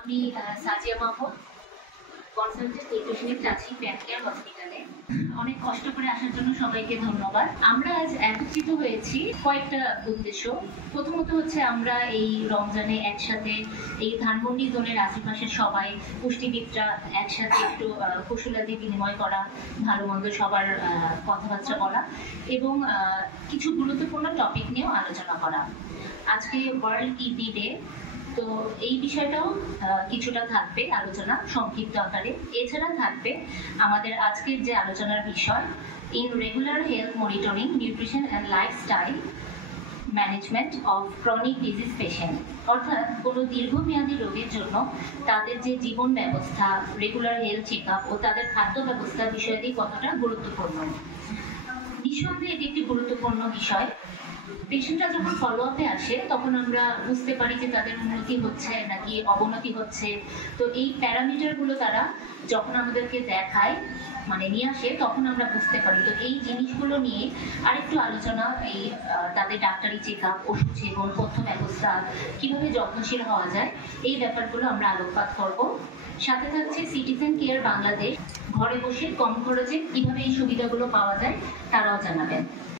আমি সাজিয়া Mahmud, consultant nutritionist আছি প্যানকেয়ার হসপিটালে। অনেক কষ্ট করে আসার জন্য সবাইকে ধন্যবাদ। আমরা আজ একত্রিত হয়েছি কয়েকটা উদ্দেশ্য। প্রথমত হচ্ছে আমরা এই রমজানে একসাথে এই ধানমন্ডি জোনের আশেপাশের সবাই পুষ্টিবিদরা একসাথে একটু কুশলাদি বিনিময় করা, ভালো মন্দ সবার কথাবার্তা বলা এবং কিছু গুরুত্বপূর্ণ টপিক নিয়েও আলোচনা করা। আজকে ওয়ার্ল্ড কিডনি ডে, তো এই বিষয়টাও কিছুটা থাকবে আলোচনা সংক্ষিপ্ত আকারে। এছাড়া থাকবে আমাদের আজকের যে আলোচনার বিষয়, in regular health monitoring, nutrition and lifestyle management of chronic disease patient, অর্থাৎ কোনো দীর্ঘমেয়াদী রোগের জন্য তাদের যে জীবন ব্যবস্থা, রেগুলার হেলথ চেক আপ ও তাদের খাদ্য ব্যবস্থা বিষয়াদি কতটা গুরুত্বপূর্ণ। নিঃসন্দেহে এটি একটি গুরুত্বপূর্ণ বিষয়। পেশেন্টরা যখন ফলো আপে আসে তখন আমরা বুঝতে পারি যে তাদের উন্নতি হচ্ছে নাকি অবনতি হচ্ছে। তো এই প্যারামিটারগুলো তারা যখন আমাদেরকে দেখায়, মানে নিয়ে আসে, তখন আমরা বুঝতে পারি। তো এই জিনিসগুলো নিয়ে আরেকটু আলোচনা, এই তাদের ডাক্তারি চেক আপ, ওষুধ সেবন, পথ্য ব্যবস্থা, কিভাবে যত্নশীল হওয়া যায়, এই ব্যাপারগুলো আমরা আলোকপাত করব। সাথে থাকছে সিটিজেন কেয়ার বাংলাদেশ, ঘরে বসে কম খরচে কিভাবে এই সুবিধাগুলো পাওয়া যায় তারাও জানাবেন।